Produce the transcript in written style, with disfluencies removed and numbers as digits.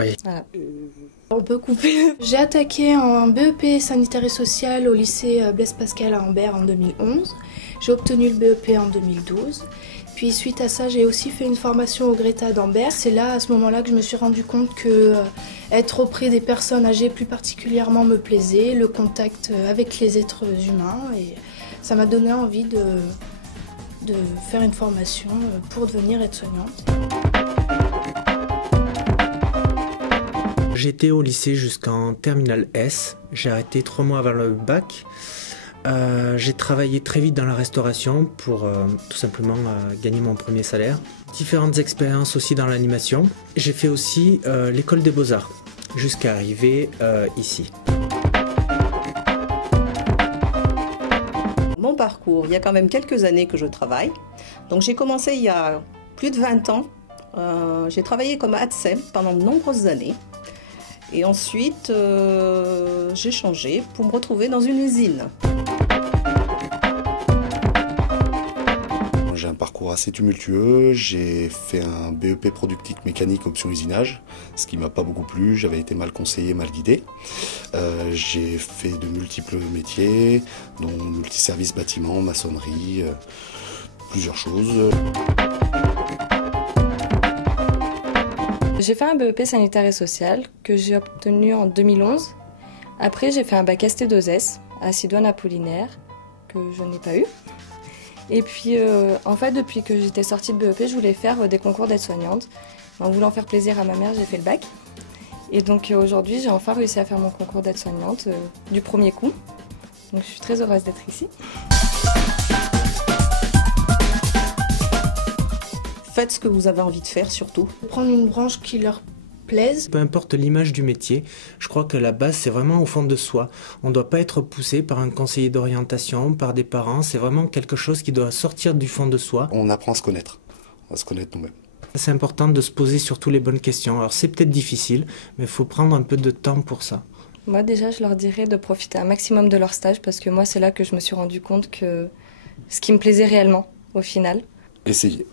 Ouais. Voilà. On peut couper. J'ai attaqué un BEP sanitaire et social au lycée Blaise Pascal à Ambert en 2011. J'ai obtenu le BEP en 2012. Puis suite à ça, j'ai aussi fait une formation au Greta d'Ambert. C'est là, à ce moment-là, que je me suis rendu compte que être auprès des personnes âgées plus particulièrement me plaisait, le contact avec les êtres humains. Et ça m'a donné envie de faire une formation pour devenir aide-soignante. J'étais au lycée jusqu'en terminale S. J'ai arrêté 3 mois avant le bac. J'ai travaillé très vite dans la restauration pour tout simplement gagner mon premier salaire. Différentes expériences aussi dans l'animation. J'ai fait aussi l'école des beaux-arts jusqu'à arriver ici. Mon parcours, il y a quand même quelques années que je travaille. Donc j'ai commencé il y a plus de 20 ans. J'ai travaillé comme ATSEM pendant de nombreuses années. Et ensuite, j'ai changé pour me retrouver dans une usine. J'ai un parcours assez tumultueux, j'ai fait un BEP productique mécanique option usinage, ce qui m'a pas beaucoup plu, j'avais été mal conseillé, mal guidé. J'ai fait de multiples métiers, dont multiservices bâtiment, maçonnerie, plusieurs choses. J'ai fait un BEP sanitaire et social que j'ai obtenu en 2011. Après, j'ai fait un bac ST2S à Sidoine-Apollinaire que je n'ai pas eu. Et puis, en fait, depuis que j'étais sortie de BEP, je voulais faire des concours d'aide-soignante. En voulant faire plaisir à ma mère, j'ai fait le bac. Et donc aujourd'hui, j'ai enfin réussi à faire mon concours d'aide-soignante du premier coup. Donc je suis très heureuse d'être ici. Faites ce que vous avez envie de faire surtout. Prendre une branche qui leur plaise. Peu importe l'image du métier, je crois que la base c'est vraiment au fond de soi. On ne doit pas être poussé par un conseiller d'orientation, par des parents, c'est vraiment quelque chose qui doit sortir du fond de soi. On apprend à se connaître nous-mêmes. C'est important de se poser surtout les bonnes questions. Alors c'est peut-être difficile, mais il faut prendre un peu de temps pour ça. Moi déjà, je leur dirais de profiter un maximum de leur stage parce que moi c'est là que je me suis rendu compte que ce qui me plaisait réellement au final. Essayez.